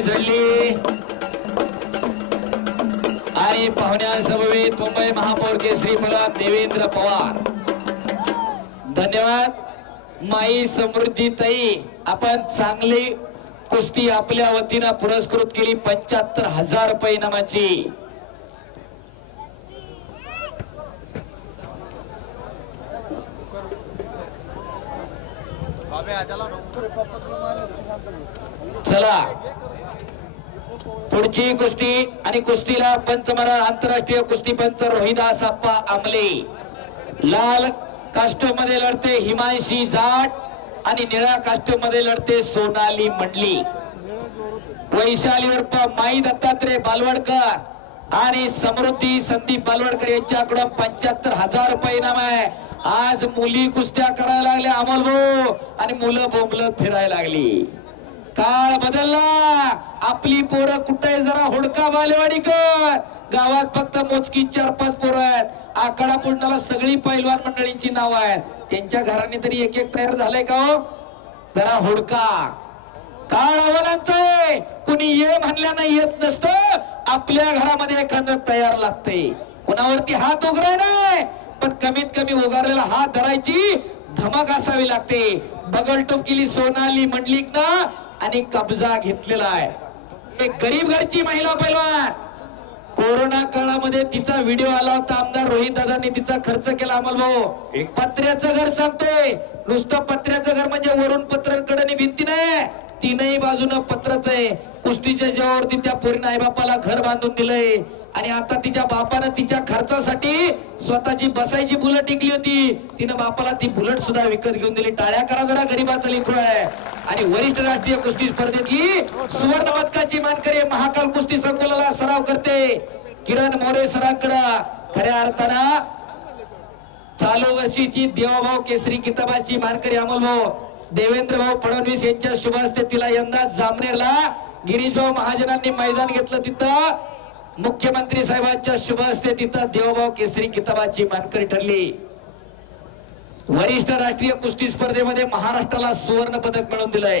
गाणी झडली आणि पाहुण्यासमवेत मुंबई महापौर केसरी मला देवेंद्र पवार. धन्यवाद माई समृद्धी ताई, आपण चांगली कुस्ती आपल्या वतीनं पुरस्कृत केली 75,000 रुपये इनामाची. चला पुढची कुस्ती आणि कुस्तीला पंच म्हणा आंतरराष्ट्रीय कुस्ती पंच रोहिदास आप्पा आमले. लाल कास्ट्यूम मध्ये लढते हिमांशी जाट आणि निळ्या कास्ट्यूम मध्ये लढते सोनाली मंडली. वैशाली उर्फ माई दत्तात्रय बालवडकर आणि समृद्धी संदीप बालवडकर यांच्याकडून 75,000 रुपये इनाम आहे. आज मुली कुस्त्या करायला लागल्या अमोल भाऊ आणि मुलं बोंबलत फिरायला लागली. काळ बदलला, आपली पोरं कुठे जरा हुडका बालेवाडीकर. गावात फक्त मोजकी 4-5 पोरं आहेत. आकडा पुंडाला सगळी पैलवान मंडळींची नाव आहेत. त्यांच्या घराने तरी एक एक तयार झालंय का हो? जरा हुडका. काळ अवलंबतोय, कुणी ये म्हणल्यानं येत नसतं. आपल्या घरामध्ये एखादं तयार लागते. कुणावरती हात उघडाय नाही, पण कमीत कमी उगारलेला हात धरायची धमक असावी लागते. बगलटोप केली सोनाली मंडलिकनं आणि कब्जा घेतलेला आहे. एक गरीब घरची महिला पैलवान. कोरोना काळामध्ये तिचा व्हिडिओ आला होता. आमदार रोहित दादांनी तिचा खर्च केला. अमोल भाऊ एक पत्र्याचं घर सांगतोय. नुसतं पत्र्याचं घर म्हणजे वरून पत्रांकडे भिंती नाही, तीनही बाजूनं पत्रच आहे. कुस्तीच्या जेवावरती त्या पोरीनं आई बापाला घर बांधून दिलंय. आणि आता तिच्या बापानं तिच्या खर्चासाठी स्वतःची बसायची बुलेट टिकली होती. तिनं बापाला ती बुलेट सुद्धा विकत घेऊन दिली. टाळ्या करा जरा, गरीबाचा लेकरू आहे. आणि वरिष्ठ राष्ट्रीय कुस्ती स्पर्धेतली सुवर्ण पदकाची मानकरी महाकाल कुस्ती संकुलाला सराव करते किरण मोरे सरांकडे. खऱ्या अर्थानं चालू वर्षीची देवभाऊ केसरी किताबाची मानकरी अमोल भाऊ देवेंद्र भाऊ फडणवीस यांच्या शुभ हस्ते तिला यंदा जामनेरला गिरीशभाऊ महाजनांनी मैदान घेतलं. तिथं मुख्यमंत्री साहेबांच्या शुभ हस्ते तिथं देवभाऊ केसरी किताबाची मानकरी ठरली. वरिष्ठ राष्ट्रीय कुस्ती स्पर्धेमध्ये महाराष्ट्राला सुवर्ण पदक मिळवून दिलंय.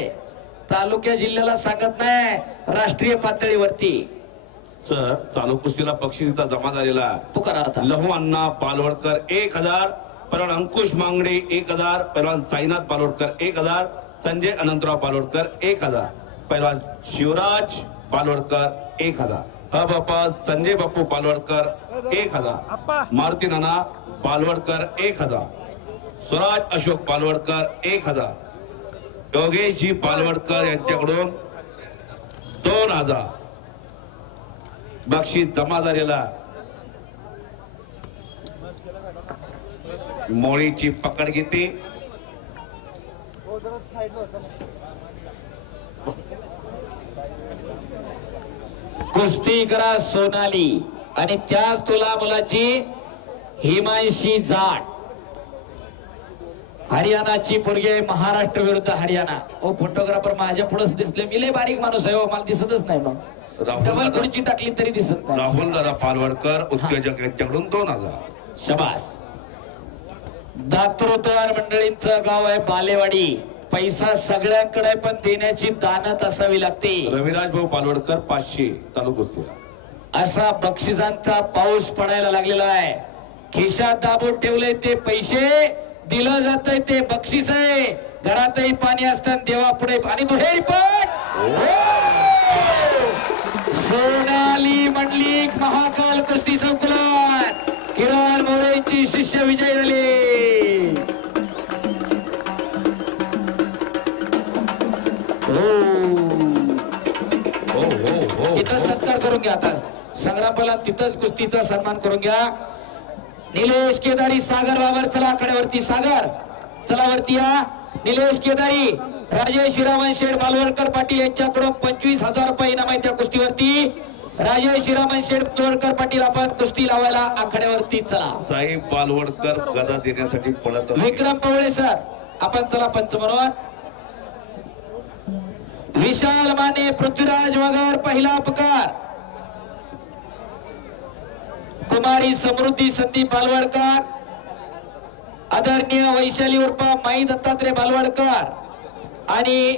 तालुक्या जिल्ह्याला सांगत नाही, राष्ट्रीय पातळीवरती. सर चालू कुस्तीला बक्षीस जमा झालेला लहू अण्णा पालवडकर 1000, पैलवान अंकुश मांगडे 1000, पैलवान साईनाथ पालवडकर 1000, संजय अनंतराव पालवडकर 1000, पैलवान शिवराज पालवडकर 1000, बापा संजय बापू पालवडकर 1000, मारुती नाना पालवडकर 1000, स्वराज अशोक पालवडकर 1000, योगेशजी पालवडकर यांच्याकडून 2000 बक्षीस जमा झालेला. मोळीची पकड घेते. कुस्ती करा सोनाली आणि त्याच तुला मुलाची हिमांशी जाट. हरियाणाची पोरगी महाराष्ट्र विरुद्ध हरियाणा. ओ फोटोग्राफर माझ्या पुढेच दिसले. मी लय बारीक माणूस आहे, मला दिसतच नाही. मग डबल खुर्ची टाकली तरी दिसत नाही. राहुल दादा पालवडकर उत्तेजक यांच्याकडून 2000. शबास. दातृत्वार मंडळींचं गाव आहे बालेवाडी. पैसा सगळ्यांकडे पण देण्याची दानत असावी लागते. रविराज भाऊ पालवडकर 500 चालू कुस्ती. असा बक्षिसांचा पाऊस पडायला लागलेला आहे. खिशात दाबून ठेवले ते पैसे, दिलं जातंय ते बक्षीस आहे. घरातही पाणी असताना देवा पुढे आणि दुहेरी पण सोनाली मंडलिक महाकाल कुस्ती संकुलन किरण मोरेंची शिष्य विजय झाली. तिथं सत्कार करून घ्या. आता संग्रामपाला तिथंच कुस्तीचा सन्मान करून घ्या. निलेश केदारी सागर बाबर चला आकड्यावरती. सागर चला वरती या. निलेश केदारी राजेश हिरामन शेठ बालवडकर पाटील यांच्याकडून 25,000 रुपये इनाम आहे त्या कुस्तीवरती. राजेश हिरामन शेठ बालवडकर पाटील आपण कुस्ती लावायला आखाड्यावरती चला. साहेब बालवडकर गदा देण्यासाठी पळत. विक्रम पवळे सर आपण चला पंच म्हणून. विशाल माने पृथ्वीराज वगर पहिला पुकार. कुमारी समृद्धी संदीप बालवडकर, आदरणीय वैशाली उर्फ माई दत्तात्रय बालवडकर आणि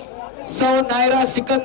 सौ नायरा सिकंदर